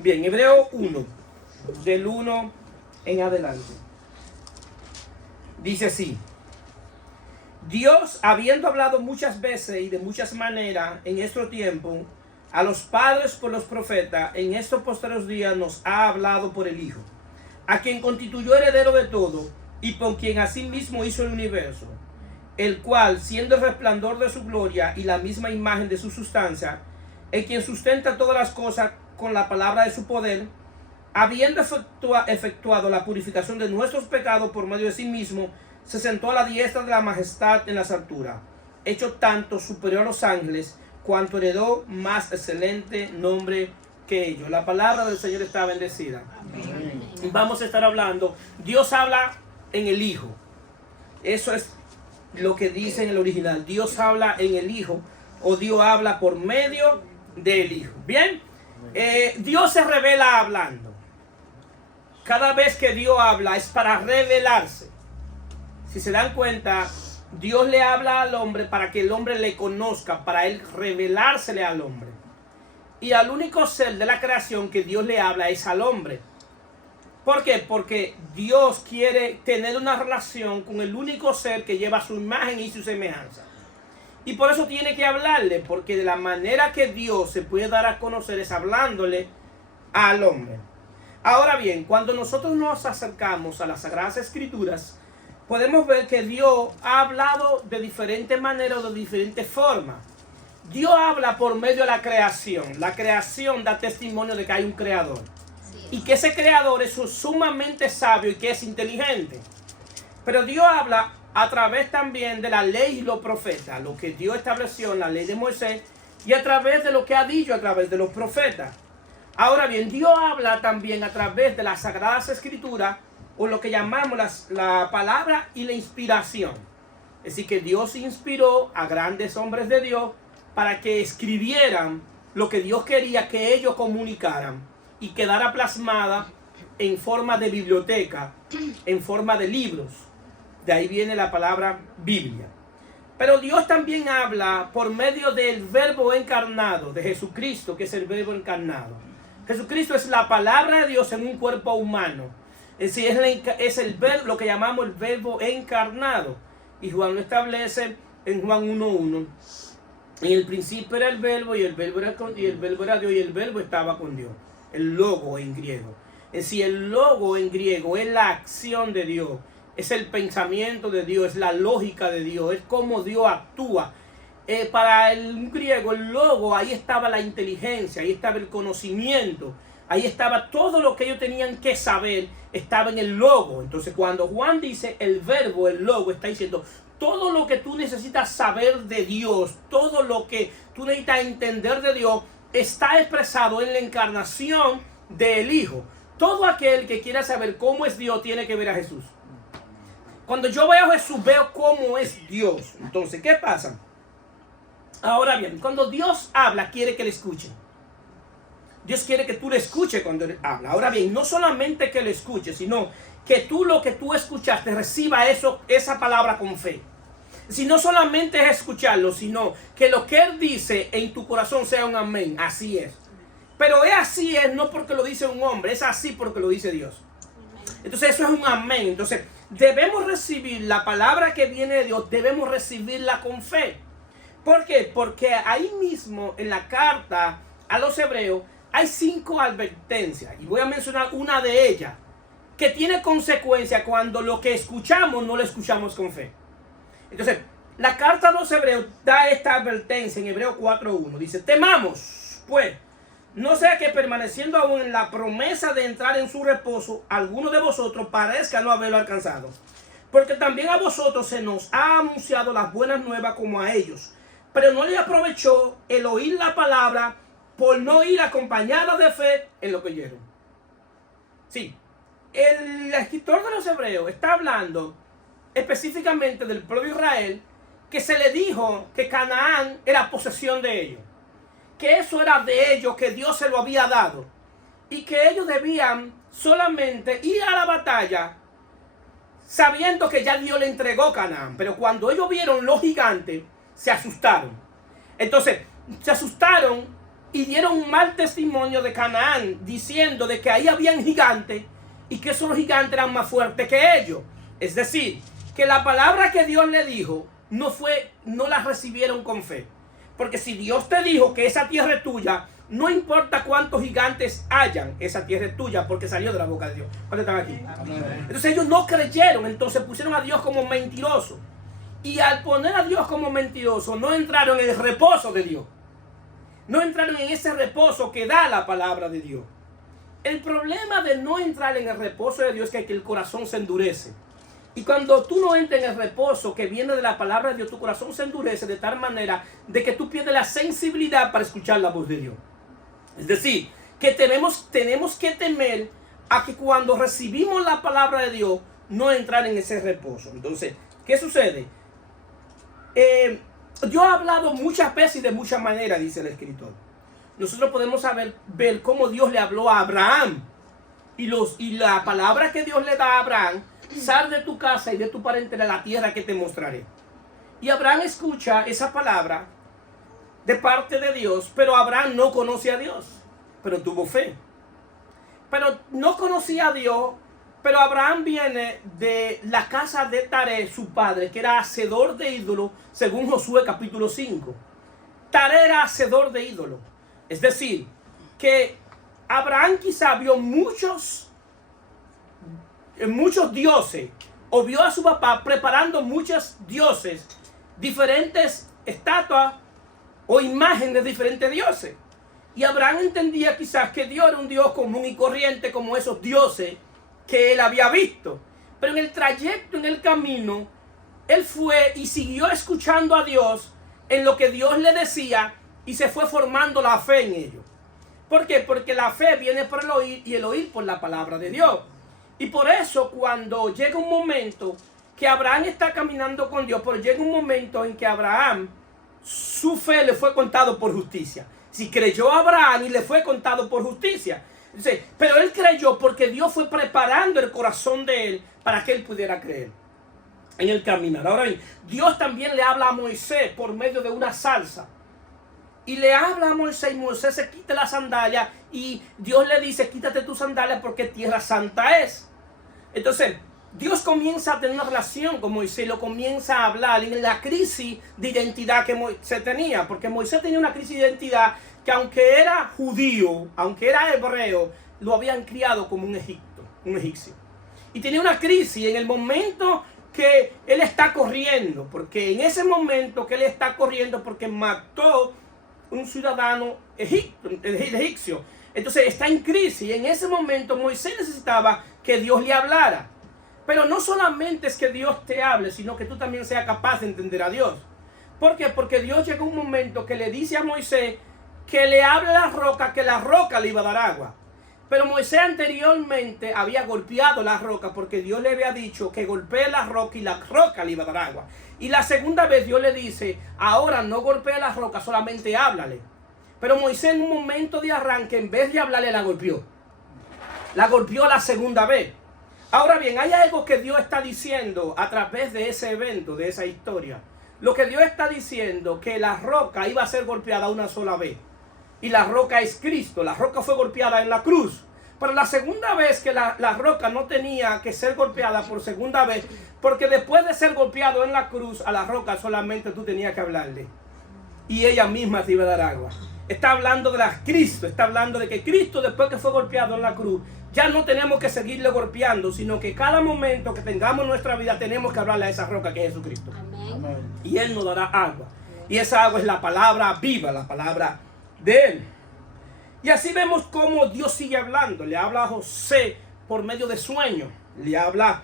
Bien, Hebreo 1, del 1 en adelante. Dice así: Dios, habiendo hablado muchas veces y de muchas maneras en nuestro tiempo a los padres por los profetas, en estos posteriores días nos ha hablado por el Hijo, a quien constituyó heredero de todo y por quien asimismo hizo el universo, el cual, siendo el resplandor de su gloria y la misma imagen de su sustancia, en quien sustenta todas las cosas con la palabra de su poder, habiendo efectuado la purificación de nuestros pecados por medio de sí mismo, se sentó a la diestra de la majestad en las alturas, hecho tanto superior a los ángeles, cuanto heredó más excelente nombre que ellos. La palabra del Señor está bendecida. Amén. Vamos a estar hablando, Dios habla en el Hijo. Eso es lo que dice en el original. Dios habla en el Hijo, o Dios habla por medio del Hijo. Bien, Dios se revela hablando. Cada vez que Dios habla es para revelarse. Si se dan cuenta, Dios le habla al hombre para que el hombre le conozca, para él revelársele al hombre. Y al único ser de la creación que Dios le habla es al hombre. ¿Por qué? Porque Dios quiere tener una relación con el único ser que lleva su imagen y su semejanza. Y por eso tiene que hablarle, porque de la manera que Dios se puede dar a conocer es hablándole al hombre. Ahora bien, cuando nosotros nos acercamos a las Sagradas Escrituras, podemos ver que Dios ha hablado de diferentes maneras o de diferentes formas. Dios habla por medio de la creación. La creación da testimonio de que hay un creador. Y que ese creador es sumamente sabio y que es inteligente. Pero Dios habla a través también de la ley y los profetas, lo que Dios estableció en la ley de Moisés, y a través de lo que ha dicho a través de los profetas. Ahora bien, Dios habla también a través de las Sagradas Escrituras, o lo que llamamos la palabra y la inspiración. Es decir, que Dios inspiró a grandes hombres de Dios para que escribieran lo que Dios quería que ellos comunicaran y quedara plasmada en forma de biblioteca, en forma de libros. De ahí viene la palabra Biblia. Pero Dios también habla por medio del verbo encarnado, de Jesucristo, que es el verbo encarnado. Jesucristo es la palabra de Dios en un cuerpo humano. Es decir, es el verbo, lo que llamamos el verbo encarnado. Y Juan lo establece en Juan 1:1. En el principio era el verbo, y el verbo era Dios, y el verbo estaba con Dios. El logo en griego. Es decir, el logo en griego es la acción de Dios. Es el pensamiento de Dios, es la lógica de Dios, es cómo Dios actúa. Para el griego, el logo, ahí estaba la inteligencia, ahí estaba el conocimiento, ahí estaba todo lo que ellos tenían que saber, estaba en el logo. Entonces, cuando Juan dice el verbo, el logo, está diciendo todo lo que tú necesitas saber de Dios, todo lo que tú necesitas entender de Dios, está expresado en la encarnación del Hijo. Todo aquel que quiera saber cómo es Dios tiene que ver a Jesús. Cuando yo veo a Jesús, veo cómo es Dios. Entonces, ¿qué pasa? Ahora bien, cuando Dios habla, quiere que le escuchen. Dios quiere que tú le escuches cuando Él habla. Ahora bien, no solamente que le escuches, sino que tú lo que tú escuchaste, reciba esa palabra con fe. Si no solamente es escucharlo, sino que lo que Él dice en tu corazón sea un amén. Así es. Pero así es no porque lo dice un hombre, es así porque lo dice Dios. Entonces eso es un amén. Entonces debemos recibir la palabra que viene de Dios, debemos recibirla con fe. ¿Por qué? Porque ahí mismo en la carta a los hebreos hay 5 advertencias. Y voy a mencionar una de ellas, que tiene consecuencia cuando lo que escuchamos no lo escuchamos con fe. Entonces, la carta a los hebreos da esta advertencia en Hebreos 4:1. Dice, temamos, pues, no sea que permaneciendo aún en la promesa de entrar en su reposo, alguno de vosotros parezca no haberlo alcanzado. Porque también a vosotros se nos ha anunciado las buenas nuevas como a ellos. Pero no le aprovechó el oír la palabra por no ir acompañada de fe en lo que oyeron. Sí, el escritor de los hebreos está hablando específicamente del pueblo de Israel, que se le dijo que Canaán era posesión de ellos, que eso era de ellos, que Dios se lo había dado, y que ellos debían solamente ir a la batalla sabiendo que ya Dios le entregó Canaán. Pero cuando ellos vieron los gigantes, se asustaron. Entonces, se asustaron y dieron un mal testimonio de Canaán, diciendo de que ahí habían gigantes y que esos gigantes eran más fuertes que ellos. Es decir, que la palabra que Dios le dijo no la recibieron con fe. Porque si Dios te dijo que esa tierra es tuya, no importa cuántos gigantes hayan, esa tierra es tuya porque salió de la boca de Dios. ¿Cuántos están aquí? Amén. Entonces ellos no creyeron, entonces pusieron a Dios como mentiroso. Y al poner a Dios como mentiroso, no entraron en el reposo de Dios. No entraron en ese reposo que da la palabra de Dios. El problema de no entrar en el reposo de Dios es que el corazón se endurece. Y cuando tú no entras en el reposo que viene de la palabra de Dios, tu corazón se endurece de tal manera de que tú pierdes la sensibilidad para escuchar la voz de Dios. Es decir, que tenemos que temer a que cuando recibimos la palabra de Dios, no entrar en ese reposo. Entonces, ¿qué sucede? Yo he hablado muchas veces y de muchas maneras, dice el escritor. Nosotros podemos ver cómo Dios le habló a Abraham. Y la palabra que Dios le da a Abraham: sal de tu casa y de tu parentela a la tierra que te mostraré. Y Abraham escucha esa palabra de parte de Dios, pero Abraham no conoce a Dios, pero tuvo fe. Pero no conocía a Dios, pero Abraham viene de la casa de Taré, su padre, que era hacedor de ídolos, según Josué capítulo 5. Taré era hacedor de ídolos. Es decir, que Abraham quizá vio muchos dioses, o vio a su papá preparando muchos dioses, diferentes estatuas o imágenes de diferentes dioses. Y Abraham entendía quizás que Dios era un Dios común y corriente como esos dioses que él había visto. Pero en el trayecto, en el camino, él fue y siguió escuchando a Dios en lo que Dios le decía y se fue formando la fe en ello. ¿Por qué? Porque la fe viene por el oír y el oír por la palabra de Dios. Y por eso cuando llega un momento que Abraham está caminando con Dios, pero llega un momento en que Abraham, su fe le fue contado por justicia. Si creyó a Abraham y le fue contado por justicia. Entonces, pero él creyó porque Dios fue preparando el corazón de él para que él pudiera creer en el caminar. Ahora bien, Dios también le habla a Moisés por medio de una zarza. Y le habla a Moisés y Moisés se quita la sandalia y Dios le dice: quítate tu sandalia porque tierra santa es. Entonces, Dios comienza a tener una relación con Moisés, lo comienza a hablar en la crisis de identidad que Moisés tenía, porque Moisés tenía una crisis de identidad que, aunque era judío, aunque era hebreo, lo habían criado como un egipcio. Y tenía una crisis en el momento que él está corriendo, porque en ese momento que él está corriendo, porque mató un ciudadano egipcio. Entonces está en crisis. En ese momento Moisés necesitaba que Dios le hablara. Pero no solamente es que Dios te hable, sino que tú también seas capaz de entender a Dios. ¿Por qué? Porque Dios llegó un momento que le dice a Moisés que le hable a la roca, que la roca le iba a dar agua. Pero Moisés anteriormente había golpeado la roca porque Dios le había dicho que golpee la roca y la roca le iba a dar agua. Y la segunda vez Dios le dice: ahora no golpee la roca, solamente háblale. Pero Moisés en un momento de arranque, en vez de hablarle, la golpeó. La golpeó la segunda vez. Ahora bien, hay algo que Dios está diciendo a través de ese evento, de esa historia. Lo que Dios está diciendo, que la roca iba a ser golpeada una sola vez. Y la roca es Cristo. La roca fue golpeada en la cruz. Pero la segunda vez que la roca no tenía que ser golpeada por segunda vez, porque después de ser golpeado en la cruz, a la roca solamente tú tenías que hablarle. Y ella misma te iba a dar agua. Está hablando de Cristo. Está hablando de que Cristo, después que fue golpeado en la cruz, ya no tenemos que seguirle golpeando, sino que cada momento que tengamos en nuestra vida tenemos que hablarle a esa roca que es Jesucristo. Amén. Y Él nos dará agua. Y esa agua es la palabra viva, la palabra de Él. Y así vemos cómo Dios sigue hablando. Le habla a José por medio de sueños, le habla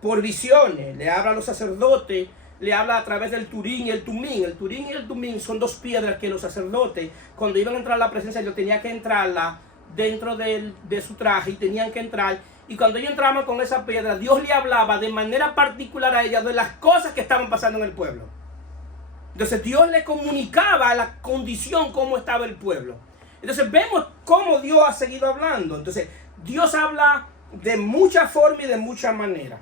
por visiones, le habla a los sacerdotes, le habla a través del turín y el tumín. El turín y el tumín son dos piedras que los sacerdotes, cuando iban a entrar a la presencia de Dios, tenían que entrarla dentro de su traje y tenían que entrar. Y cuando ellos entraban con esa piedra, Dios le hablaba de manera particular a ellas de las cosas que estaban pasando en el pueblo. Entonces Dios le comunicaba la condición, cómo estaba el pueblo. Entonces vemos cómo Dios ha seguido hablando. Entonces Dios habla de muchas formas y de muchas maneras.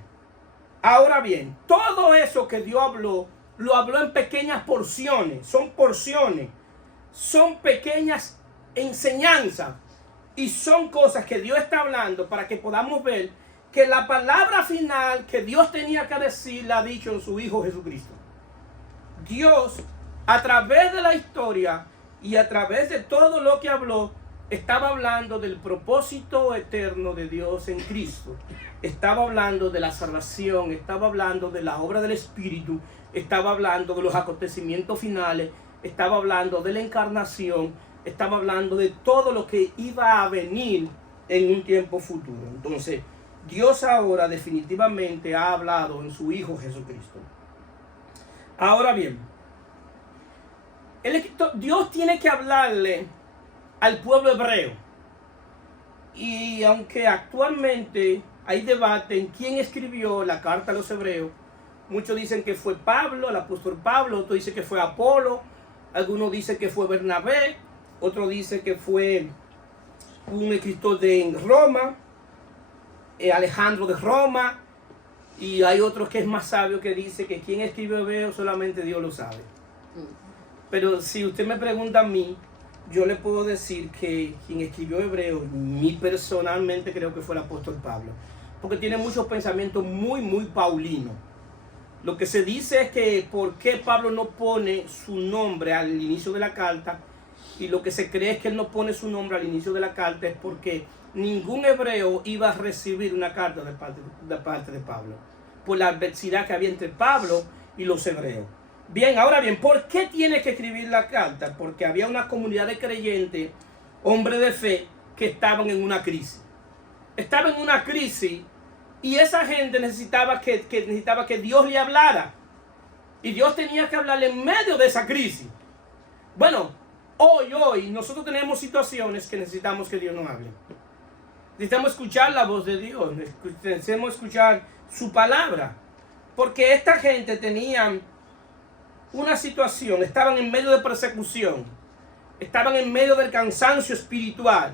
Ahora bien, todo eso que Dios habló, lo habló en pequeñas porciones. Son porciones. Son pequeñas enseñanza y son cosas que Dios está hablando para que podamos ver que la palabra final que Dios tenía que decir la ha dicho en su Hijo Jesucristo. Dios, a través de la historia y a través de todo lo que habló, estaba hablando del propósito eterno de Dios en Cristo. Estaba hablando de la salvación, estaba hablando de la obra del Espíritu, estaba hablando de los acontecimientos finales, estaba hablando de la encarnación, estaba hablando de todo lo que iba a venir en un tiempo futuro. Entonces, Dios ahora definitivamente ha hablado en su Hijo Jesucristo. Ahora bien, Dios tiene que hablarle al pueblo hebreo. Y aunque actualmente hay debate en quién escribió la carta a los hebreos, muchos dicen que fue Pablo, el apóstol Pablo, otros dicen que fue Apolo, algunos dicen que fue Bernabé, otros dicen que fue un escritor de Roma, Alejandro de Roma, y hay otros que es más sabio que dice que quien escribió hebreo solamente Dios lo sabe. Pero si usted me pregunta a mí, yo le puedo decir que quien escribió hebreo, mí personalmente creo que fue el apóstol Pablo, porque tiene muchos pensamientos muy paulinos. Lo que se dice es que por qué Pablo no pone su nombre al inicio de la carta, y lo que se cree es que él no pone su nombre al inicio de la carta es porque ningún hebreo iba a recibir una carta de parte de Pablo, por la adversidad que había entre Pablo y los hebreos. Bien, ahora bien, ¿por qué tiene que escribir la carta? Porque había una comunidad de creyentes, hombres de fe, que estaban en una crisis. Estaban en una crisis y esa gente necesitaba que Dios le hablara. Y Dios tenía que hablarle en medio de esa crisis. Bueno, hoy nosotros tenemos situaciones que necesitamos que Dios nos hable. Necesitamos escuchar la voz de Dios, necesitamos escuchar su palabra. Porque esta gente tenía una situación, estaban en medio de persecución, estaban en medio del cansancio espiritual,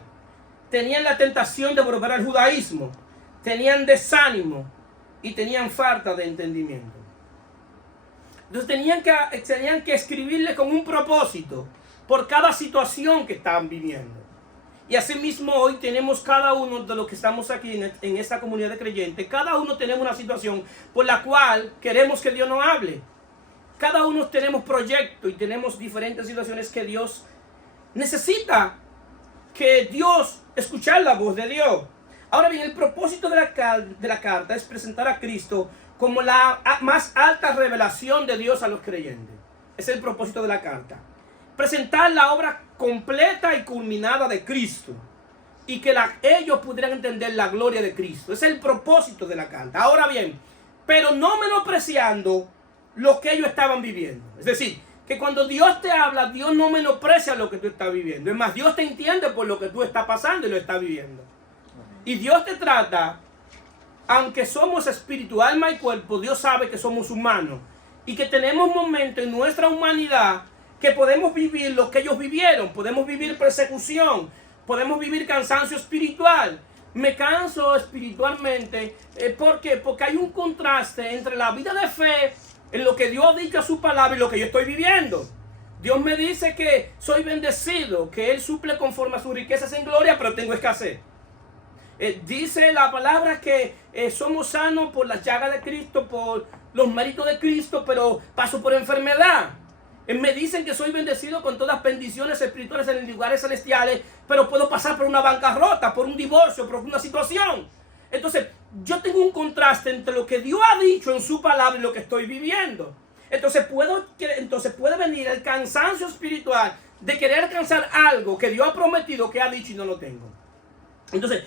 tenían la tentación de volver al judaísmo, tenían desánimo y tenían falta de entendimiento. Entonces tenían que escribirle con un propósito por cada situación que estaban viviendo. Y asimismo hoy tenemos cada uno de los que estamos aquí en esta comunidad de creyentes, cada uno tenemos una situación por la cual queremos que Dios nos hable. Cada uno tenemos proyectos y tenemos diferentes situaciones que Dios necesita que Dios, escuchar la voz de Dios. Ahora bien, el propósito de la carta es presentar a Cristo como la más alta revelación de Dios a los creyentes. Es el propósito de la carta. Presentar la obra completa y culminada de Cristo y que ellos pudieran entender la gloria de Cristo. Ese es el propósito de la carta. Ahora bien, pero no menospreciando lo que ellos estaban viviendo. Es decir, que cuando Dios te habla, Dios no menosprecia lo que tú estás viviendo. Es más, Dios te entiende por lo que tú estás pasando y lo estás viviendo. Y Dios te trata, aunque somos espíritu, alma y cuerpo, Dios sabe que somos humanos y que tenemos momentos en nuestra humanidad que podemos vivir lo que ellos vivieron. Podemos vivir persecución, podemos vivir cansancio espiritual. Me canso espiritualmente. ¿Por qué? Porque hay un contraste entre la vida de fe en lo que Dios ha dicho a su palabra y lo que yo estoy viviendo. Dios me dice que soy bendecido, que Él suple conforme a sus riquezas en gloria, pero tengo escasez. Dice la palabra que somos sanos por las llagas de Cristo, por los méritos de Cristo, pero paso por enfermedad. Me dicen que soy bendecido con todas bendiciones espirituales en lugares celestiales, pero puedo pasar por una bancarrota, por un divorcio, por una situación. Entonces, yo tengo un contraste entre lo que Dios ha dicho en su palabra y lo que estoy viviendo. Entonces puede venir el cansancio espiritual de querer alcanzar algo que Dios ha prometido, que ha dicho y no lo tengo. Entonces,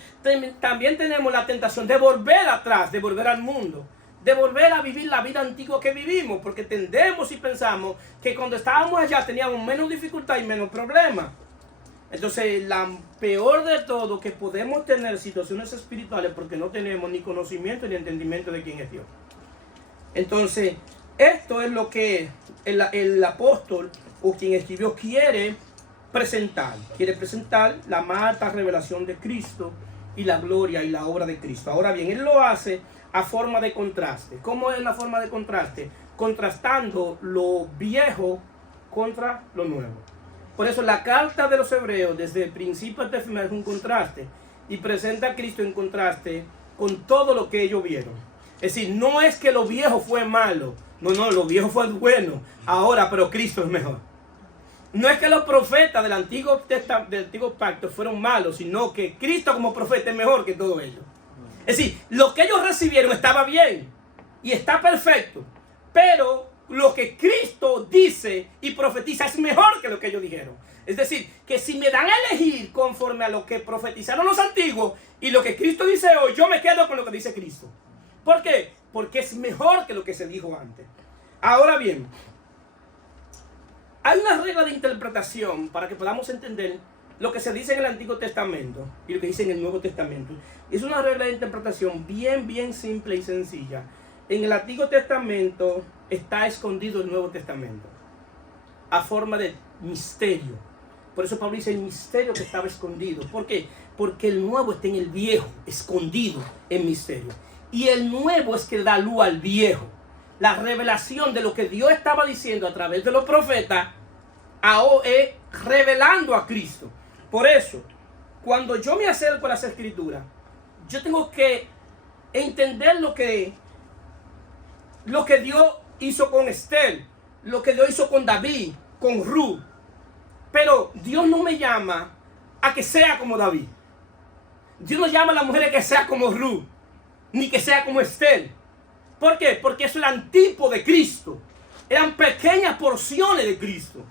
también tenemos la tentación de volver atrás, de volver al mundo, de volver a vivir la vida antigua que vivimos, porque tendemos y pensamos que cuando estábamos allá teníamos menos dificultad y menos problemas. Entonces, la peor de todo, que podemos tener situaciones espirituales porque no tenemos ni conocimiento ni entendimiento de quién es Dios. Entonces, esto es lo que el apóstol o quien escribió quiere presentar. Quiere presentar la más alta revelación de Cristo y la gloria y la obra de Cristo. Ahora bien, él lo hace a forma de contraste. ¿Cómo es la forma de contraste? Contrastando lo viejo contra lo nuevo. Por eso la carta de los hebreos, desde el principio hasta el final, es un contraste. Y presenta a Cristo en contraste con todo lo que ellos vieron. Es decir, no es que lo viejo fue malo. No, lo viejo fue bueno. Ahora, pero Cristo es mejor. No es que los profetas del antiguo pacto fueron malos, sino que Cristo como profeta es mejor que todo ello. Es decir, lo que ellos recibieron estaba bien y está perfecto, pero lo que Cristo dice y profetiza es mejor que lo que ellos dijeron. Es decir, que si me dan a elegir conforme a lo que profetizaron los antiguos y lo que Cristo dice hoy, yo me quedo con lo que dice Cristo. ¿Por qué? Porque es mejor que lo que se dijo antes. Ahora bien, hay una regla de interpretación para que podamos entender lo que se dice en el Antiguo Testamento y lo que dice en el Nuevo Testamento. Es una regla de interpretación bien simple y sencilla. En el Antiguo Testamento está escondido el Nuevo Testamento a forma de misterio. Por eso Pablo dice el misterio que estaba escondido. ¿Por qué? Porque el nuevo está en el viejo, escondido en misterio. Y el nuevo es que da luz al viejo. La revelación de lo que Dios estaba diciendo a través de los profetas, ahora es revelando a Cristo. Por eso, cuando yo me acerco a las Escrituras, yo tengo que entender lo que Dios hizo con Esther, lo que Dios hizo con David, con Ruth. Pero Dios no me llama a que sea como David. Dios no llama a las mujeres que sea como Ruth, ni que sea como Esther. ¿Por qué? Porque eso es el antipo de Cristo. Eran pequeñas porciones de Cristo.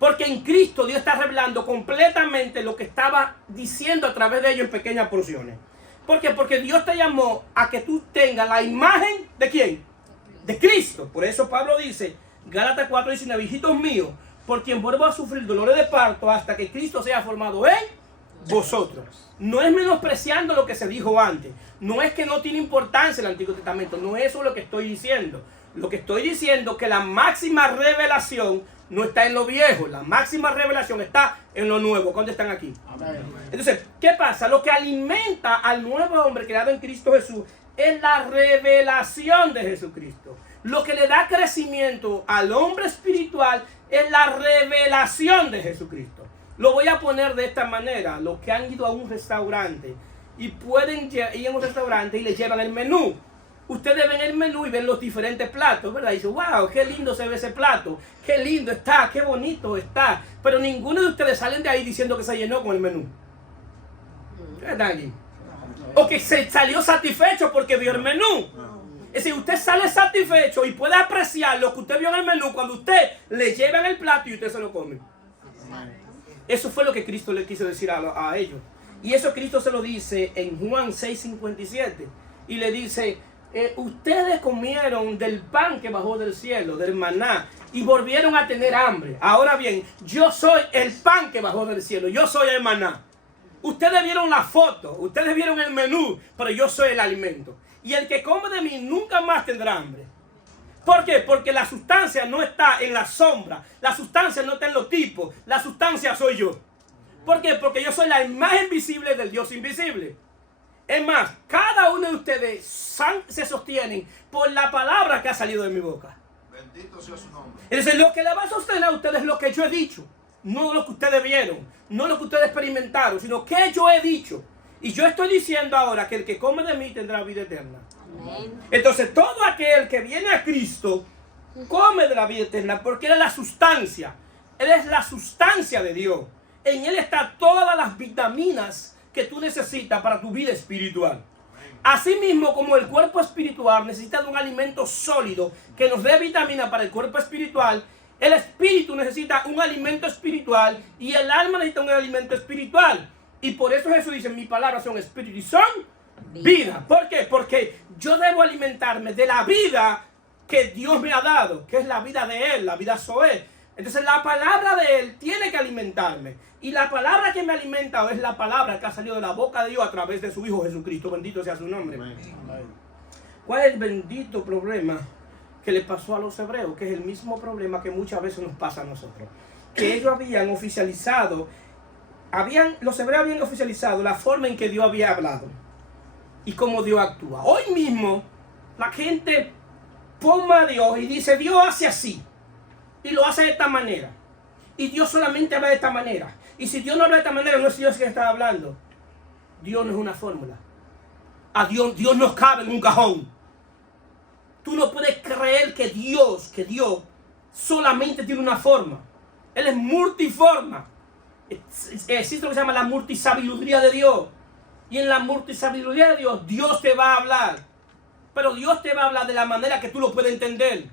Porque en Cristo Dios está revelando completamente lo que estaba diciendo a través de ellos en pequeñas porciones. ¿Por qué? Porque Dios te llamó a que tú tengas la imagen ¿de quién? De Cristo. Por eso Pablo dice, Gálatas 4:19, hijitos míos, por quien vuelvo a sufrir dolores de parto hasta que Cristo sea formado en vosotros. No es menospreciando lo que se dijo antes. No es que no tiene importancia el Antiguo Testamento. No es eso lo que estoy diciendo. Lo que estoy diciendo es que la máxima revelación no está en lo viejo. La máxima revelación está en lo nuevo. ¿Cuántos están aquí? Amén. Entonces, ¿qué pasa? Lo que alimenta al nuevo hombre creado en Cristo Jesús es la revelación de Jesucristo. Lo que le da crecimiento al hombre espiritual es la revelación de Jesucristo. Lo voy a poner de esta manera. Los que han ido a un restaurante y pueden ir a un restaurante y les llevan el menú. Ustedes ven el menú y ven los diferentes platos, ¿verdad? Y dicen, wow, qué lindo se ve ese plato. Qué lindo está, qué bonito está. Pero ninguno de ustedes salen de ahí diciendo que se llenó con el menú. ¿Qué están aquí? O que se salió satisfecho porque vio el menú. Es decir, usted sale satisfecho y puede apreciar lo que usted vio en el menú cuando usted le lleva en el plato y usted se lo come. Eso fue lo que Cristo le quiso decir a ellos. Y eso Cristo se lo dice en Juan 6:57. Y le dice, ustedes comieron del pan que bajó del cielo, del maná, y volvieron a tener hambre. Ahora bien, yo soy el pan que bajó del cielo. Yo soy el maná. Ustedes vieron la foto, ustedes vieron el menú, pero yo soy el alimento. Y el que come de mí nunca más tendrá hambre. ¿Por qué? Porque la sustancia no está en la sombra. La sustancia no está en los tipos. La sustancia soy yo. ¿Por qué? Porque yo soy la imagen visible del Dios invisible. Es más, cada uno de ustedes se sostienen por la palabra que ha salido de mi boca. Bendito sea su nombre. Entonces, lo que le va a sostener a ustedes es lo que yo he dicho. No lo que ustedes vieron. No lo que ustedes experimentaron. Sino que yo he dicho. Y yo estoy diciendo ahora que el que come de mí tendrá vida eterna. Amén. Entonces todo aquel que viene a Cristo come de la vida eterna porque Él es la sustancia. Él es la sustancia de Dios. En Él están todas las vitaminas que tú necesitas para tu vida espiritual. Asimismo como el cuerpo espiritual necesita de un alimento sólido que nos dé vitamina para el cuerpo espiritual, el espíritu necesita un alimento espiritual y el alma necesita un alimento espiritual. Y por eso Jesús dice, mis palabras son espíritu y son vida. ¿Por qué? Porque yo debo alimentarme de la vida que Dios me ha dado, que es la vida de Él, la vida Zoé. Entonces la palabra de Él tiene que alimentarme. Y la palabra que me alimenta es la palabra que ha salido de la boca de Dios a través de su Hijo Jesucristo. Bendito sea su nombre. Amén. ¿Cuál es el bendito problema que le pasó a los hebreos? Que es el mismo problema que muchas veces nos pasa a nosotros. Que ellos habían oficializado, los hebreos habían oficializado la forma en que Dios había hablado y cómo Dios actúa. Hoy mismo la gente toma a Dios y dice, Dios hace así y lo hace de esta manera. Y Dios solamente habla de esta manera. Y si Dios no habla de esta manera, no es Dios que está hablando. Dios no es una fórmula. A Dios no cabe en un cajón. Tú no puedes creer que Dios solamente tiene una forma. Él es multiforma. Existe lo que se llama la multisabiduría de Dios. Y en la multisabiduría de Dios, Dios te va a hablar. Pero Dios te va a hablar de la manera que tú lo puedes entender.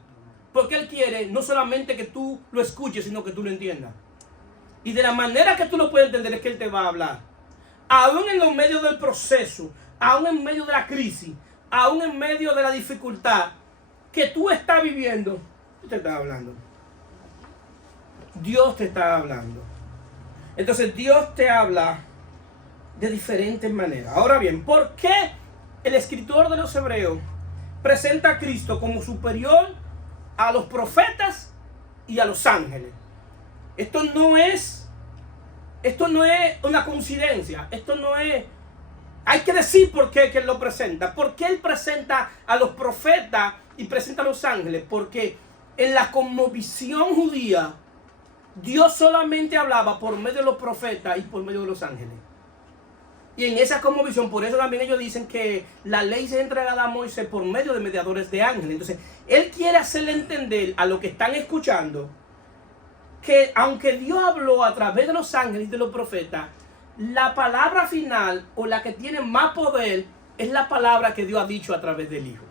Porque Él quiere no solamente que tú lo escuches, sino que tú lo entiendas. Y de la manera que tú lo puedes entender es que Él te va a hablar. Aún en los medios del proceso, aún en medio de la crisis, aún en medio de la dificultad que tú estás viviendo, Dios te está hablando. Dios te está hablando. Entonces Dios te habla de diferentes maneras. Ahora bien, ¿por qué el escritor de los Hebreos presenta a Cristo como superior a los profetas y a los ángeles? Esto no es una coincidencia. Esto no es... Hay que decir por qué que Él lo presenta. ¿Por qué Él presenta a los profetas y presenta a los ángeles? Porque en la cosmovisión judía, Dios solamente hablaba por medio de los profetas y por medio de los ángeles. Y en esa cosmovisión, por eso también ellos dicen que la ley se entregada a Moisés por medio de mediadores de ángeles. Entonces, Él quiere hacerle entender a los que están escuchando que aunque Dios habló a través de los ángeles y de los profetas, la palabra final o la que tiene más poder es la palabra que Dios ha dicho a través del Hijo.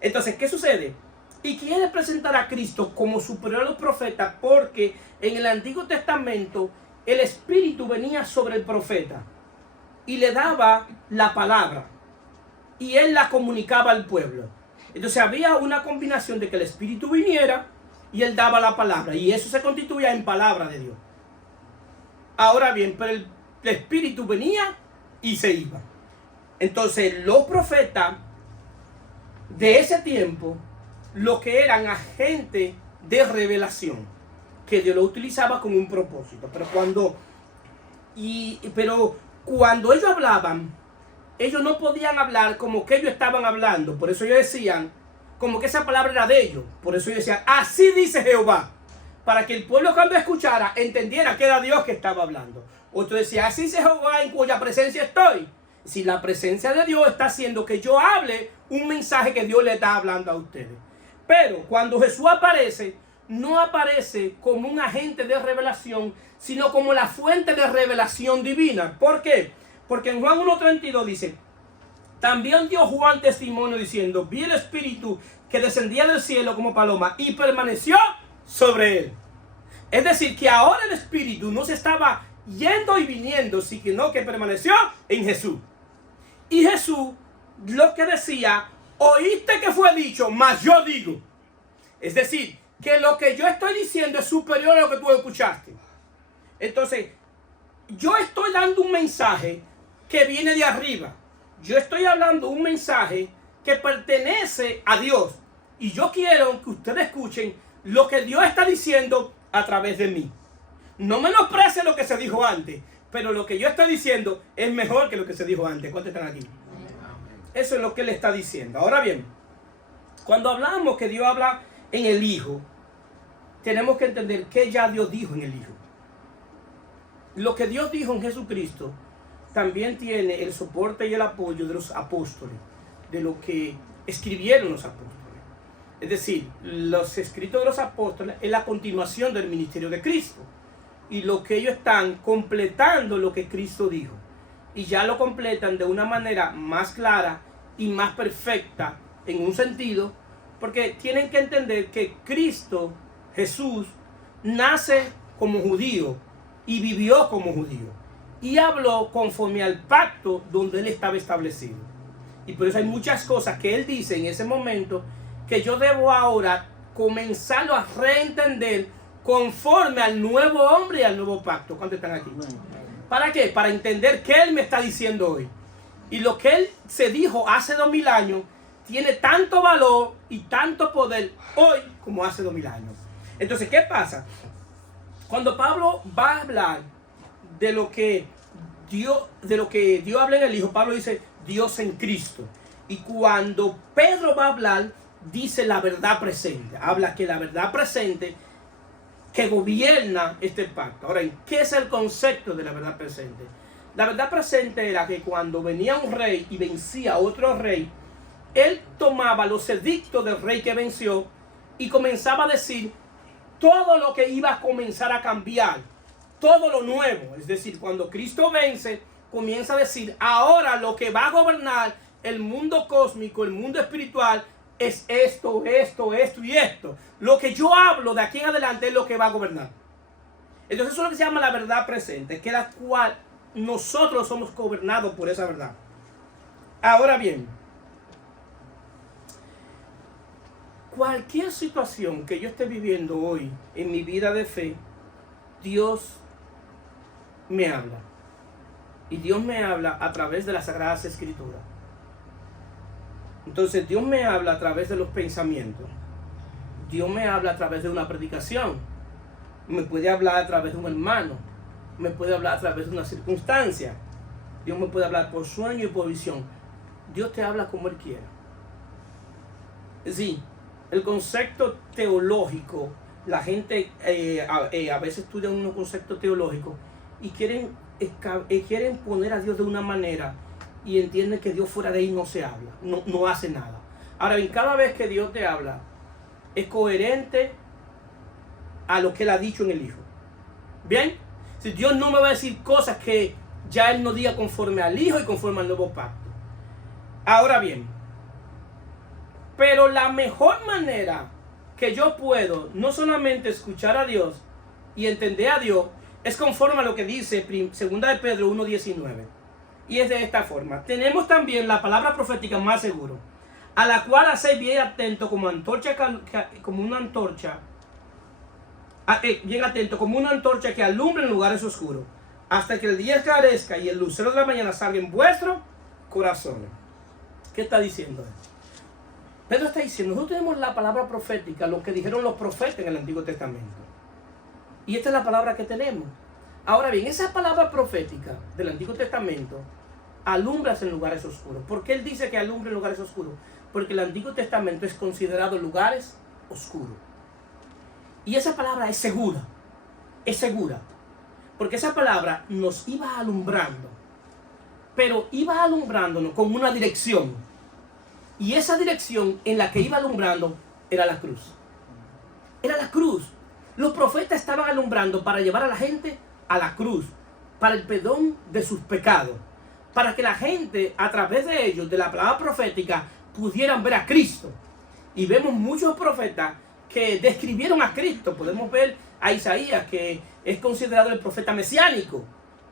Entonces, ¿qué sucede? Y quiere presentar a Cristo como superior a los profetas porque en el Antiguo Testamento el Espíritu venía sobre el profeta y le daba la palabra y él la comunicaba al pueblo. Entonces había una combinación de que el Espíritu viniera y él daba la palabra y eso se constituía en palabra de Dios. Ahora bien, pero el Espíritu venía y se iba. Entonces los profetas de ese tiempo, lo que eran agentes de revelación, que Dios lo utilizaba con un propósito. Pero cuando ellos hablaban, ellos no podían hablar como que ellos estaban hablando. Por eso ellos decían, como que esa palabra era de ellos. Por eso ellos decían, así dice Jehová. Para que el pueblo cuando escuchara, entendiera que era Dios que estaba hablando. Otro decía, así dice Jehová en cuya presencia estoy. Si la presencia de Dios está haciendo que yo hable un mensaje que Dios le está hablando a ustedes. Pero cuando Jesús aparece, no aparece como un agente de revelación, sino como la fuente de revelación divina. ¿Por qué? Porque en Juan 1:32 dice, también dio Juan testimonio diciendo, vi el Espíritu que descendía del cielo como paloma y permaneció sobre él. Es decir, que ahora el Espíritu no se estaba yendo y viniendo, sino que permaneció en Jesús. Y Jesús lo que decía, oíste que fue dicho, mas yo digo. Es decir, que lo que yo estoy diciendo es superior a lo que tú escuchaste. Entonces, yo estoy dando un mensaje que viene de arriba. Yo estoy hablando un mensaje que pertenece a Dios. Y yo quiero que ustedes escuchen lo que Dios está diciendo a través de mí. No menosprecie lo que se dijo antes, pero lo que yo estoy diciendo es mejor que lo que se dijo antes. ¿Cuántos están aquí? Eso es lo que Él está diciendo. Ahora bien, cuando hablamos que Dios habla en el Hijo, tenemos que entender que ya Dios dijo en el Hijo. Lo que Dios dijo en Jesucristo también tiene el soporte y el apoyo de los apóstoles, de lo que escribieron los apóstoles. Es decir, los escritos de los apóstoles es la continuación del ministerio de Cristo. Y lo que ellos están completando lo que Cristo dijo. Y ya lo completan de una manera más clara y más perfecta en un sentido, porque tienen que entender que Cristo, Jesús, nace como judío y vivió como judío. Y habló conforme al pacto donde Él estaba establecido. Y por eso hay muchas cosas que Él dice en ese momento que yo debo ahora comenzarlo a reentender conforme al nuevo hombre y al nuevo pacto. ¿Cuántos están aquí? ¿Para qué? Para entender qué Él me está diciendo hoy. Y lo que Él se dijo hace 2000 años tiene tanto valor y tanto poder hoy como hace 2000 años. Entonces, ¿qué pasa? Cuando Pablo va a hablar de lo que Dios habla en el Hijo, Pablo dice Dios en Cristo. Y cuando Pedro va a hablar, dice la verdad presente. Habla que la verdad presente que gobierna este pacto. Ahora, ¿qué es el concepto de la verdad presente? La verdad presente era que cuando venía un rey y vencía a otro rey, él tomaba los edictos del rey que venció y comenzaba a decir todo lo que iba a comenzar a cambiar, todo lo nuevo. Es decir, cuando Cristo vence, comienza a decir, ahora lo que va a gobernar el mundo cósmico, el mundo espiritual, es esto, esto, esto y esto. Lo que yo hablo de aquí en adelante es lo que va a gobernar. Entonces eso es lo que se llama la verdad presente, que es la cual nosotros somos gobernados por esa verdad. Ahora bien, cualquier situación que yo esté viviendo hoy en mi vida de fe, Dios me habla. Y Dios me habla a través de las Sagradas Escrituras. Entonces Dios me habla a través de los pensamientos. Dios me habla a través de una predicación. Me puede hablar a través de un hermano. Me puede hablar a través de una circunstancia. Dios me puede hablar por sueño y por visión. Dios te habla como Él quiera. Sí, el concepto teológico, la gente a veces estudia unos conceptos teológicos y quieren poner a Dios de una manera y entienden que Dios fuera de ahí no se habla, no hace nada. Ahora bien, cada vez que Dios te habla, es coherente a lo que Él ha dicho en el Hijo. ¿Bien? Si Dios no me va a decir cosas que ya Él no diga conforme al Hijo y conforme al nuevo pacto. Ahora bien, pero la mejor manera que yo puedo no solamente escuchar a Dios y entender a Dios es conforme a lo que dice 2 de Pedro 1:19. Y es de esta forma. Tenemos también la palabra profética más seguro, a la cual hacéis bien atento como una antorcha que alumbra en lugares oscuros, hasta que el día esclarezca y el lucero de la mañana salga en vuestros corazones. ¿Qué está diciendo? Pedro está diciendo, nosotros tenemos la palabra profética, lo que dijeron los profetas en el Antiguo Testamento. Y esta es la palabra que tenemos. Ahora bien, esa palabra profética del Antiguo Testamento alumbra en lugares oscuros. ¿Por qué él dice que alumbra en lugares oscuros? Porque el Antiguo Testamento es considerado lugares oscuros. Y esa palabra es segura. Es segura. Porque esa palabra nos iba alumbrando. Pero iba alumbrándonos con una dirección. Y esa dirección en la que iba alumbrando era la cruz. Era la cruz. Los profetas estaban alumbrando para llevar a la gente a la cruz, para el perdón de sus pecados, para que la gente a través de ellos, de la palabra profética, pudieran ver a Cristo. Y vemos muchos profetas que describieron a Cristo. Podemos ver a Isaías, que es considerado el profeta mesiánico.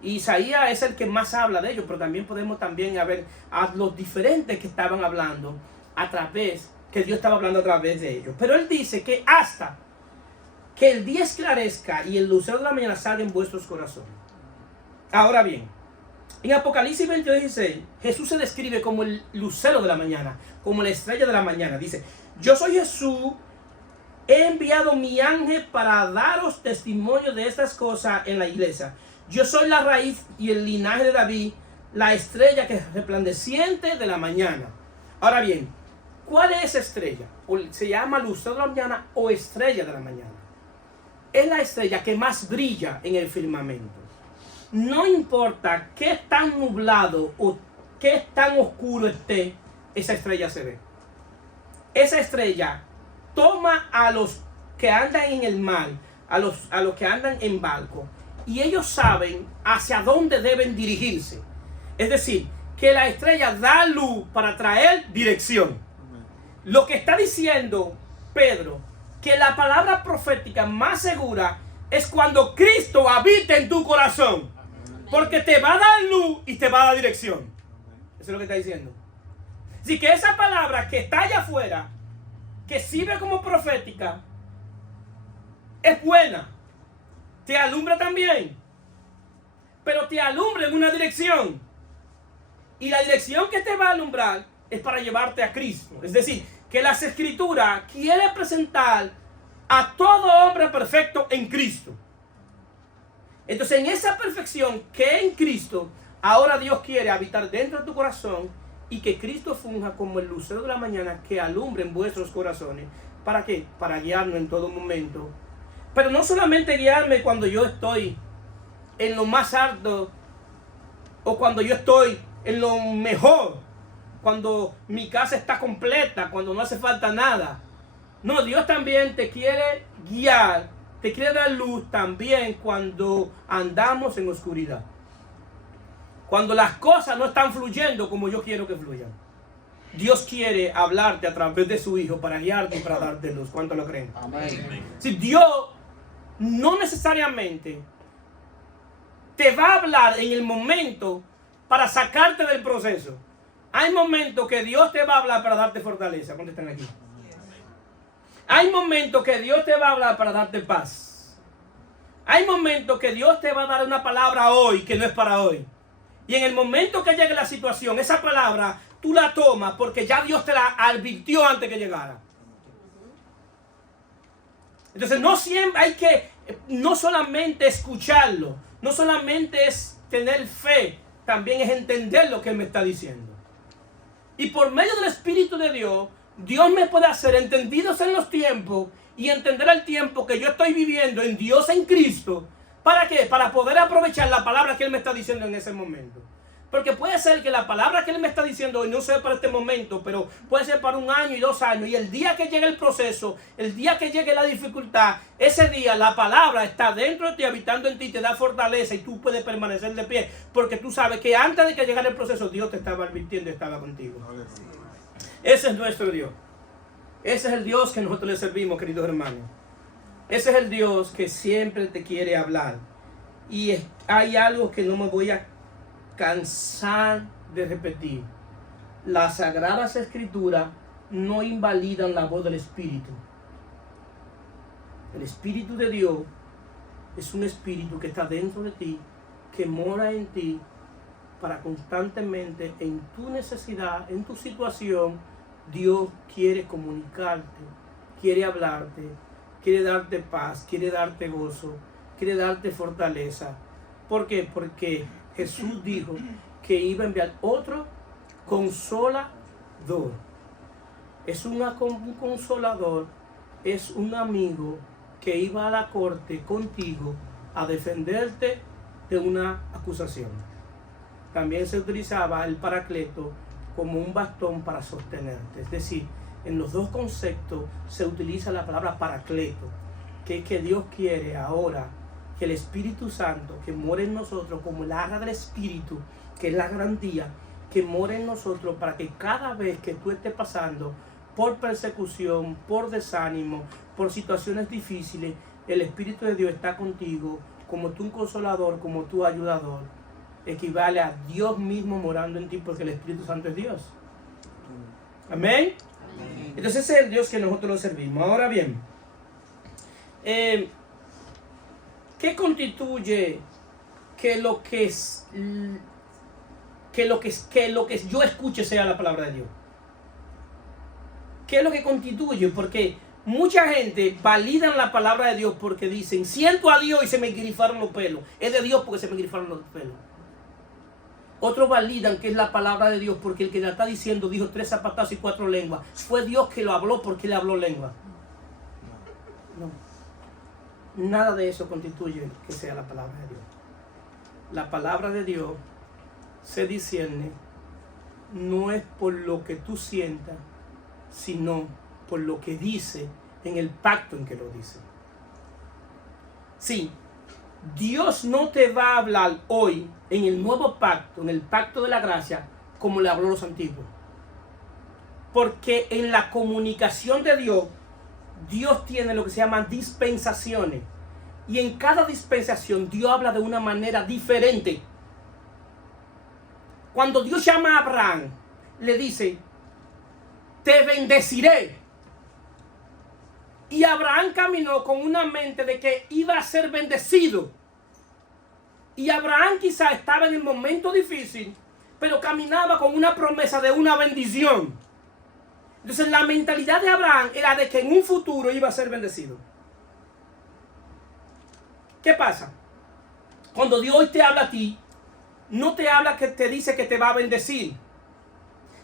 Y Isaías es el que más habla de ellos, pero también podemos ver a los diferentes que estaban hablando que Dios estaba hablando a través de ellos. Pero él dice que hasta que el día esclarezca y el lucero de la mañana salga en vuestros corazones. Ahora bien, en Apocalipsis 22:16, Jesús se describe como el lucero de la mañana, como la estrella de la mañana. Dice, yo soy Jesús, he enviado mi ángel para daros testimonio de estas cosas en la iglesia. Yo soy la raíz y el linaje de David, la estrella que es resplandeciente de la mañana. Ahora bien, ¿cuál es esa estrella? Se llama lucero de la mañana o estrella de la mañana. Es la estrella que más brilla en el firmamento. No importa qué tan nublado o qué tan oscuro esté, esa estrella se ve. Esa estrella toma a los que andan en el mar, a los que andan en barco, y ellos saben hacia dónde deben dirigirse. Es decir, que la estrella da luz para traer dirección. Lo que está diciendo Pedro, que la palabra profética más segura es cuando Cristo habita en tu corazón. Porque te va a dar luz y te va a dar dirección. Eso es lo que está diciendo. Así que esa palabra que está allá afuera, que sirve como profética, es buena. Te alumbra también. Pero te alumbra en una dirección. Y la dirección que te va a alumbrar es para llevarte a Cristo. Es decir, que las Escrituras quieren presentar a todo hombre perfecto en Cristo. Entonces, en esa perfección que es en Cristo, ahora Dios quiere habitar dentro de tu corazón y que Cristo funja como el lucero de la mañana que alumbre en vuestros corazones. ¿Para qué? Para guiarnos en todo momento Pero no solamente guiarme cuando yo estoy en lo más alto o cuando yo estoy en lo mejor, cuando mi casa está completa, cuando no hace falta nada. No, Dios también te quiere guiar, te quiere dar luz también cuando andamos en oscuridad. Cuando las cosas no están fluyendo como yo quiero que fluyan. Dios quiere hablarte a través de su Hijo para guiarte y para darte luz. ¿Cuánto lo creen? Amén. Si Dios no necesariamente te va a hablar en el momento para sacarte del proceso. Hay momentos que Dios te va a hablar para darte fortaleza. ¿Cuántos están aquí? Hay momentos que Dios te va a hablar para darte paz. Hay momentos que Dios te va a dar una palabra hoy que no es para hoy. Y en el momento que llegue la situación, esa palabra tú la tomas porque ya Dios te la advirtió antes que llegara. Entonces no siempre hay que, no solamente escucharlo, no solamente es tener fe, también es entender lo que Él me está diciendo. Y por medio del Espíritu de Dios, Dios me puede hacer entendidos en los tiempos y entender el tiempo que yo estoy viviendo en Dios en Cristo. ¿Para qué? Para poder aprovechar la palabra que Él me está diciendo en ese momento. Porque puede ser que la palabra que Él me está diciendo hoy no sea para este momento, pero puede ser para 1 año y 2 años. Y el día que llegue el proceso, el día que llegue la dificultad, ese día la palabra está dentro de ti, habitando en ti, te da fortaleza y tú puedes permanecer de pie. Porque tú sabes que antes de que llegara el proceso, Dios te estaba advirtiendo y estaba contigo. Ese es nuestro Dios. Ese es el Dios que nosotros le servimos, queridos hermanos. Ese es el Dios que siempre te quiere hablar. Y hay algo que no me voy a cansar de repetir. Las Sagradas Escrituras no invalidan la voz del Espíritu. El Espíritu de Dios es un Espíritu que está dentro de ti, que mora en ti, para constantemente en tu necesidad, en tu situación, Dios quiere comunicarte, quiere hablarte, quiere darte paz, quiere darte gozo, quiere darte fortaleza. ¿Por qué? Porque Jesús dijo que iba a enviar otro consolador. Es un consolador, es un amigo que iba a la corte contigo a defenderte de una acusación. También se utilizaba el Paracleto como un bastón para sostenerte. Es decir, en los dos conceptos se utiliza la palabra Paracleto, que es que Dios quiere ahora que el Espíritu Santo que mora en nosotros, como el arra del Espíritu, que es la garantía, que mora en nosotros para que cada vez que tú estés pasando por persecución, por desánimo, por situaciones difíciles, el Espíritu de Dios está contigo como tu consolador, como tu ayudador. Equivale a Dios mismo morando en ti, porque el Espíritu Santo es Dios. Amén. Entonces ese es el Dios que nosotros lo servimos. Ahora bien, ¿qué constituye que lo que yo escuche sea la palabra de Dios? ¿Qué es lo que constituye? Porque mucha gente valida la palabra de Dios porque dicen, siento a Dios y se me grifaron los pelos. Es de Dios porque se me grifaron los pelos. Otros validan que es la palabra de Dios porque el que la está diciendo dijo 3 zapatazos y 4 lenguas. Fue Dios que lo habló porque le habló lengua. No. Nada de eso constituye que sea la palabra de Dios. La palabra de Dios se discierne no es por lo que tú sientas, sino por lo que dice en el pacto en que lo dice. Sí, Dios no te va a hablar hoy en el nuevo pacto, en el pacto de la gracia, como le habló a los antiguos. Porque en la comunicación de Dios, Dios tiene lo que se llaman dispensaciones. Y en cada dispensación Dios habla de una manera diferente. Cuando Dios llama a Abraham, le dice, te bendeciré. Y Abraham caminó con una mente de que iba a ser bendecido. Y Abraham quizá estaba en el momento difícil, pero caminaba con una promesa de una bendición. Entonces la mentalidad de Abraham era de que en un futuro iba a ser bendecido. ¿Qué pasa? Cuando Dios hoy te habla a ti, no te habla que te dice que te va a bendecir,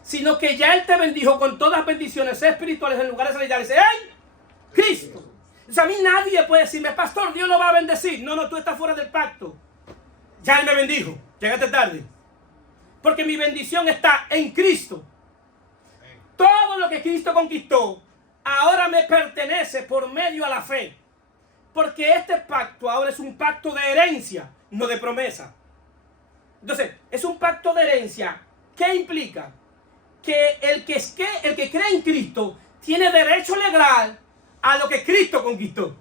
sino que ya Él te bendijo con todas las bendiciones espirituales en lugares celestiales. ¡Ey! Cristo. Entonces a mí nadie puede decirme, pastor, Dios lo va a bendecir. No, no, tú estás fuera del pacto. Ya Él me bendijo, llegaste tarde. Porque mi bendición está en Cristo. Todo lo que Cristo conquistó, ahora me pertenece por medio a la fe. Porque este pacto ahora es un pacto de herencia, no de promesa. Entonces, es un pacto de herencia. ¿Qué implica? Que el que cree en Cristo tiene derecho legal a lo que Cristo conquistó.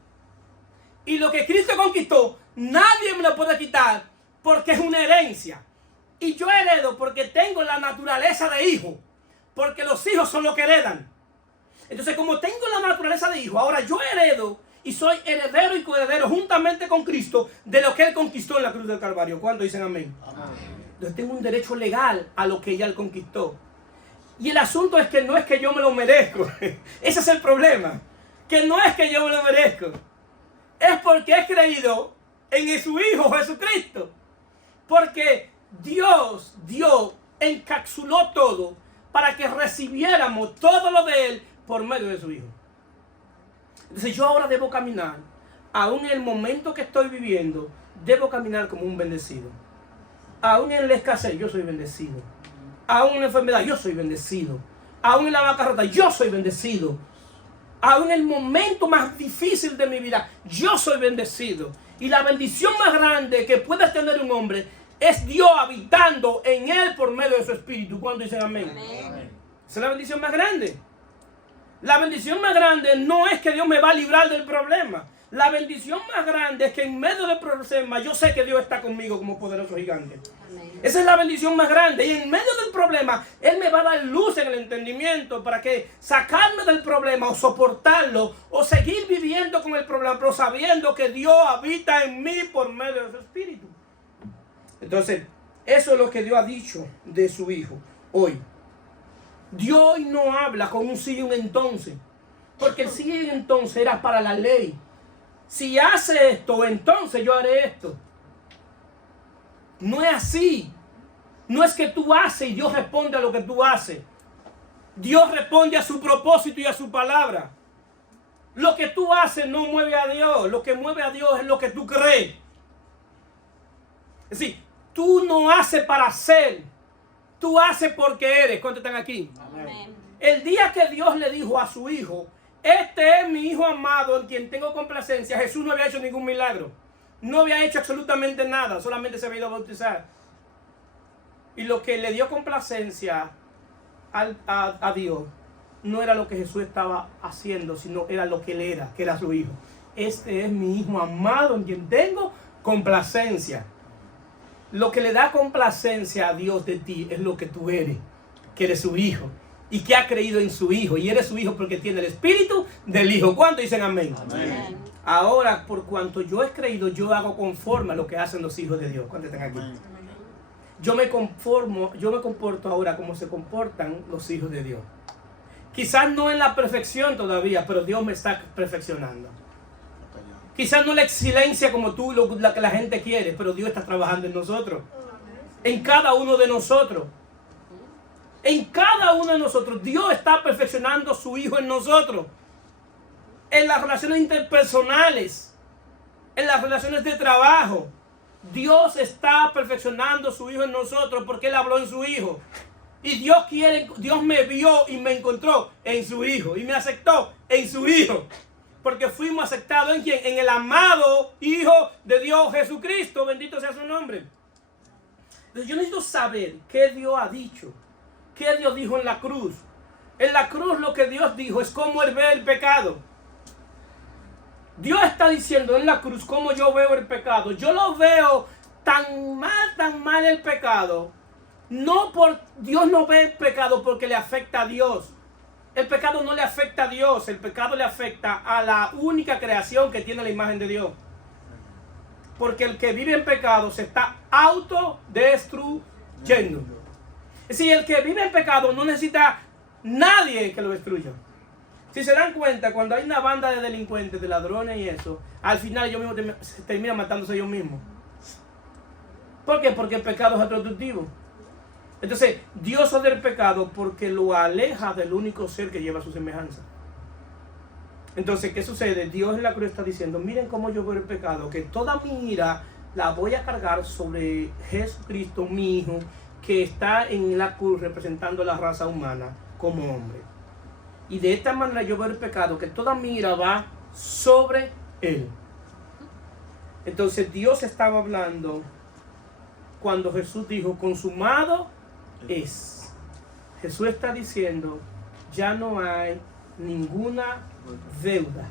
Y lo que Cristo conquistó, nadie me lo puede quitar porque es una herencia. Y yo heredo porque tengo la naturaleza de hijo. Porque los hijos son los que heredan. Entonces, como tengo la naturaleza de hijo, ahora yo heredo y soy heredero y coheredero juntamente con Cristo de lo que Él conquistó en la cruz del Calvario. ¿Cuántos dicen amén? Amén. Entonces tengo un derecho legal a lo que ya Él conquistó. Y el asunto es que no es que yo me lo merezco. Ese es el problema. Que no es que yo me lo merezco. Es porque he creído en su Hijo Jesucristo. Porque Dios encapsuló todo para que recibiéramos todo lo de Él por medio de su Hijo. Entonces yo ahora debo caminar, aún en el momento que estoy viviendo, debo caminar como un bendecido. Aún en la escasez, yo soy bendecido. Aún en la enfermedad, yo soy bendecido. Aún en la bancarrota, yo soy bendecido. Aún en el momento más difícil de mi vida, yo soy bendecido. Y la bendición más grande que puede tener un hombre es Dios habitando en él por medio de su espíritu. ¿Cuándo dicen amén? Amén. Esa es la bendición más grande. La bendición más grande no es que Dios me va a librar del problema. La bendición más grande es que en medio del problema yo sé que Dios está conmigo como poderoso gigante. Amén. Esa es la bendición más grande. Y en medio del problema Él me va a dar luz en el entendimiento para que sacarme del problema o soportarlo o seguir viviendo con el problema, pero sabiendo que Dios habita en mí por medio de su espíritu. Entonces, eso es lo que Dios ha dicho de su Hijo hoy. Dios hoy no habla con un sí y un entonces. Porque el sí y entonces era para la ley. Si hace esto, entonces yo haré esto. No es así. No es que tú haces y Dios responde a lo que tú haces. Dios responde a su propósito y a su palabra. Lo que tú haces no mueve a Dios. Lo que mueve a Dios es lo que tú crees. Es decir, tú no haces para ser. Tú haces porque eres. ¿Cuántos están aquí? Amén. El día que Dios le dijo a su Hijo, este es mi Hijo amado en quien tengo complacencia, Jesús no había hecho ningún milagro. No había hecho absolutamente nada. Solamente se había ido a bautizar. Y lo que le dio complacencia a Dios no era lo que Jesús estaba haciendo, sino era lo que Él era, que era su Hijo. Este es mi Hijo amado en quien tengo complacencia. Lo que le da complacencia a Dios de ti es lo que tú eres, que eres su Hijo y que ha creído en su Hijo. Y eres su Hijo porque tiene el espíritu del Hijo. ¿Cuántos dicen amén? Amén. Ahora, por cuanto yo he creído, yo hago conforme a lo que hacen los hijos de Dios. ¿Cuántos están aquí? Amén. Yo me comporto ahora como se comportan los hijos de Dios. Quizás no en la perfección todavía, pero Dios me está perfeccionando. Quizás no la excelencia como tú, la que la gente quiere, pero Dios está trabajando en nosotros. En cada uno de nosotros. En cada uno de nosotros. Dios está perfeccionando su Hijo en nosotros. En las relaciones interpersonales. En las relaciones de trabajo. Dios está perfeccionando su Hijo en nosotros porque Él habló en su Hijo. Y Dios me vio y me encontró en su Hijo. Y me aceptó en su Hijo. Porque fuimos aceptados en ¿quién? En el amado Hijo de Dios Jesucristo. Bendito sea su nombre. Entonces yo necesito saber qué Dios ha dicho. ¿Qué Dios dijo en la cruz? En la cruz lo que Dios dijo es cómo Él ve el pecado. Dios está diciendo en la cruz cómo yo veo el pecado. Yo lo veo tan mal el pecado. Dios no ve el pecado porque le afecta a Dios. El pecado no le afecta a Dios. El pecado le afecta a la única creación que tiene la imagen de Dios. Porque el que vive en pecado se está autodestruyendo. Es decir, el que vive en pecado no necesita nadie que lo destruya. Si se dan cuenta, cuando hay una banda de delincuentes, de ladrones y eso, al final ellos mismos terminan matándose ellos mismos. ¿Por qué? Porque el pecado es autodestructivo. Entonces, Dios odia el pecado porque lo aleja del único ser que lleva su semejanza. Entonces, ¿qué sucede? Dios en la cruz está diciendo, miren cómo yo veo el pecado, que toda mi ira la voy a cargar sobre Jesucristo, mi Hijo, que está en la cruz representando la raza humana como hombre. Y de esta manera yo veo el pecado, que toda mi ira va sobre Él. Entonces Dios estaba hablando cuando Jesús dijo, consumado es. Jesús está diciendo, ya no hay ninguna deuda.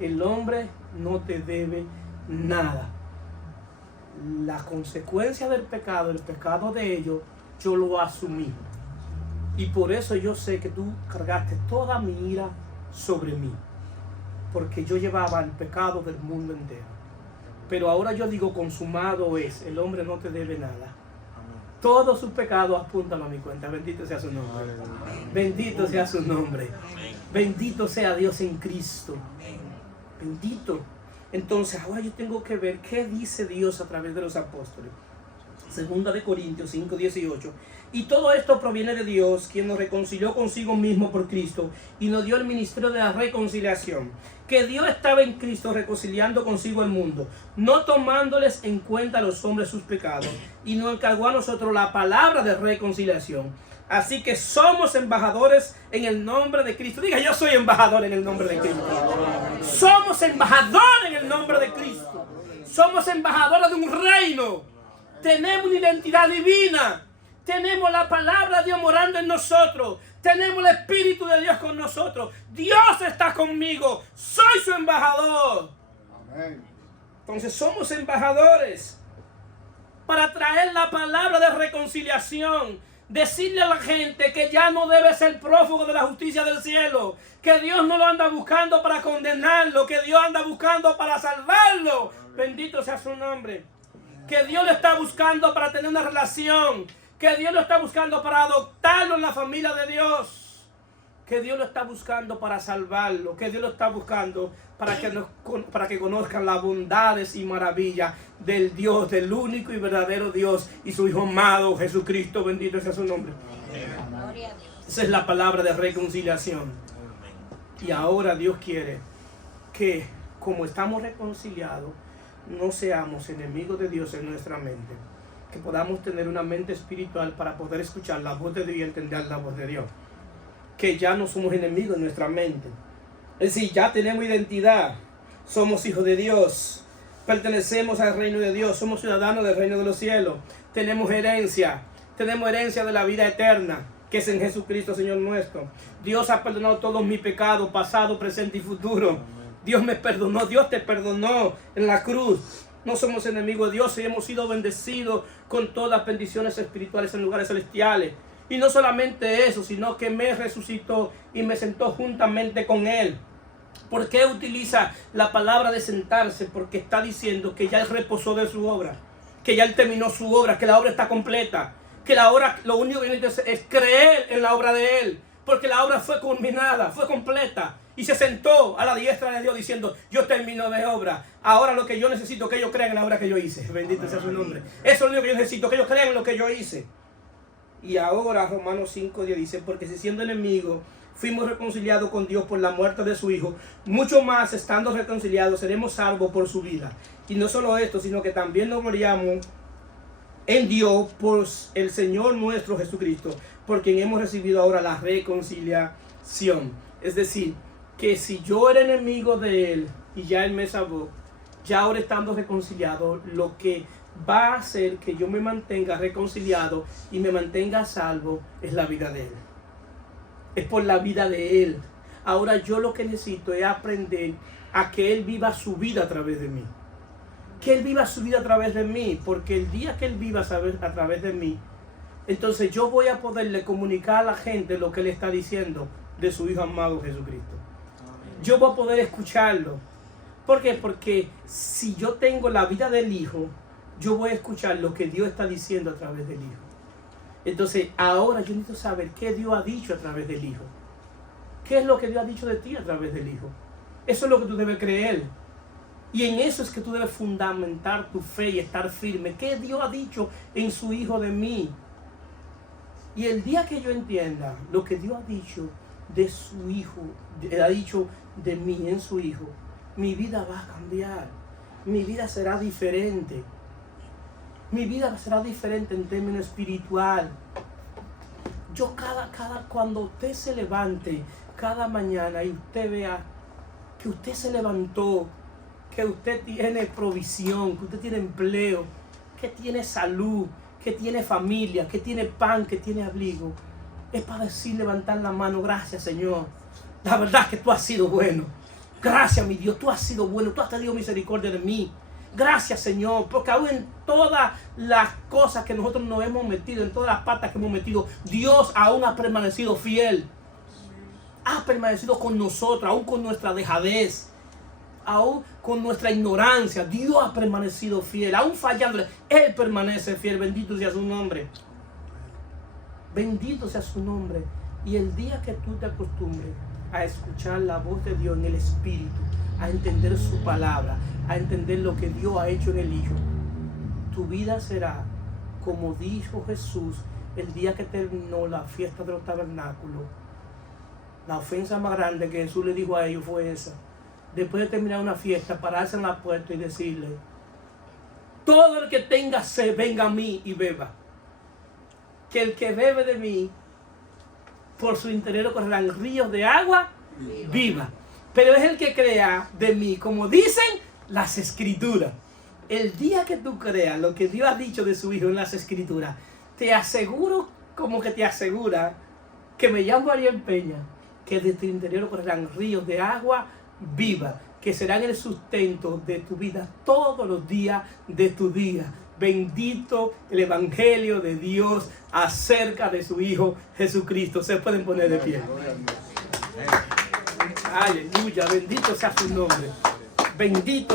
El hombre no te debe nada. La consecuencia del pecado, el pecado de ellos, yo lo asumí. Y por eso yo sé que tú cargaste toda mi ira sobre mí. Porque yo llevaba el pecado del mundo entero. Pero ahora yo digo, consumado es. El hombre no te debe nada. Todos sus pecados apuntan a mi cuenta. Bendito sea su nombre. Bendito sea su nombre. Bendito sea Dios en Cristo. Bendito. Entonces ahora yo tengo que ver qué dice Dios a través de los apóstoles. Segunda de Corintios 5:18. Y todo esto proviene de Dios, quien nos reconcilió consigo mismo por Cristo y nos dio el ministerio de la reconciliación. Que Dios estaba en Cristo reconciliando consigo el mundo, no tomándoles en cuenta a los hombres sus pecados, y nos encargó a nosotros la palabra de reconciliación. Así que somos embajadores en el nombre de Cristo. Diga, yo soy embajador en el nombre de Cristo. Somos embajadores en el nombre de Cristo. Somos embajadores de un reino. Tenemos una identidad divina. Tenemos la palabra de Dios morando en nosotros. Tenemos el Espíritu de Dios con nosotros. Dios está conmigo. Soy su embajador. Amén. Entonces somos embajadores para traer la palabra de reconciliación. Decirle a la gente que ya no debe ser prófugo de la justicia del cielo. Que Dios no lo anda buscando para condenarlo. Que Dios anda buscando para salvarlo. Bendito sea su nombre. Que Dios lo está buscando para tener una relación. Que Dios lo está buscando para adoptarlo en la familia de Dios. Que Dios lo está buscando para salvarlo. Que Dios lo está buscando para que conozcan las bondades y maravillas del Dios, del único y verdadero Dios y su Hijo amado Jesucristo. Bendito sea su nombre. Esa es la palabra de reconciliación. Y ahora Dios quiere que, como estamos reconciliados, no seamos enemigos de Dios en nuestra mente. Que podamos tener una mente espiritual para poder escuchar la voz de Dios y entender la voz de Dios. Que ya no somos enemigos en nuestra mente. Es decir, ya tenemos identidad. Somos hijos de Dios. Pertenecemos al reino de Dios. Somos ciudadanos del reino de los cielos. Tenemos herencia. Tenemos herencia de la vida eterna, que es en Jesucristo, Señor nuestro. Dios ha perdonado todos mis pecados, pasado, presente y futuro. Dios me perdonó. Dios te perdonó en la cruz. No somos enemigos de Dios y hemos sido bendecidos con todas bendiciones espirituales en lugares celestiales. Y no solamente eso, sino que me resucitó y me sentó juntamente con Él. ¿Por qué utiliza la palabra de sentarse? Porque está diciendo que ya Él reposó de su obra, que ya Él terminó su obra, que la obra está completa, que la obra, lo único que necesita es creer en la obra de Él, porque la obra fue culminada, fue completa. Y se sentó a la diestra de Dios diciendo, yo termino de obra. Ahora lo que yo necesito es que ellos crean en la obra que yo hice. Bendito sea su nombre. Eso es lo único que yo necesito, que ellos crean en lo que yo hice. Y ahora Romanos 5:10 dice, porque si siendo enemigos fuimos reconciliados con Dios por la muerte de su Hijo, mucho más estando reconciliados seremos salvos por su vida. Y no solo esto, sino que también nos gloriamos en Dios por el Señor nuestro Jesucristo, por quien hemos recibido ahora la reconciliación. Es decir, que si yo era enemigo de Él y ya Él me salvó, ya ahora estando reconciliado, lo que va a hacer que yo me mantenga reconciliado y me mantenga salvo es la vida de Él. Es por la vida de Él. Ahora yo lo que necesito es aprender a que Él viva su vida a través de mí. Que Él viva su vida a través de mí, porque el día que Él viva a través de mí, entonces yo voy a poderle comunicar a la gente lo que Él está diciendo de su Hijo amado Jesucristo. Yo voy a poder escucharlo. ¿Por qué? Porque si yo tengo la vida del Hijo, yo voy a escuchar lo que Dios está diciendo a través del Hijo. Entonces, ahora yo necesito saber qué Dios ha dicho a través del Hijo. ¿Qué es lo que Dios ha dicho de ti a través del Hijo? Eso es lo que tú debes creer. Y en eso es que tú debes fundamentar tu fe y estar firme. ¿Qué Dios ha dicho en su Hijo de mí? Y el día que yo entienda lo que Dios ha dicho de su Hijo, Él ha dicho de mí en su Hijo, mi vida va a cambiar, mi vida será diferente. Mi vida será diferente en términos espiritual. Yo cuando usted se levante cada mañana y usted vea que usted se levantó, que usted tiene provisión, que usted tiene empleo, que tiene salud, que tiene familia, que tiene pan, que tiene abrigo, es para decir, levantar la mano, gracias Señor. La verdad es que tú has sido bueno. Gracias mi Dios, tú has sido bueno, tú has tenido misericordia de mí. Gracias Señor, porque aún en todas las cosas que nosotros nos hemos metido, en todas las patas que hemos metido, Dios aún ha permanecido fiel. Ha permanecido con nosotros, aún con nuestra dejadez, aún con nuestra ignorancia. Dios ha permanecido fiel, aún fallándole, Él permanece fiel. Bendito sea su nombre. Bendito sea su nombre. Y el día que tú te acostumbres a escuchar la voz de Dios en el Espíritu, a entender su palabra, a entender lo que Dios ha hecho en el Hijo, tu vida será como dijo Jesús el día que terminó la fiesta de los tabernáculos. La ofensa más grande que Jesús le dijo a ellos fue esa. Después de terminar una fiesta, pararse en la puerta y decirle: todo el que tenga sed, venga a mí y beba. Que el que bebe de mí, por su interior correrán ríos de agua viva. Pero es el que crea de mí, como dicen las Escrituras. El día que tú creas lo que Dios ha dicho de su Hijo en las Escrituras, te aseguro, como que te asegura, que me llamo Ariel Peña, que de tu interior correrán ríos de agua viva, que serán el sustento de tu vida todos los días de tu día. Bendito el Evangelio de Dios acerca de su Hijo Jesucristo. Se pueden poner de pie. Aleluya, bendito sea su nombre. Bendito sea.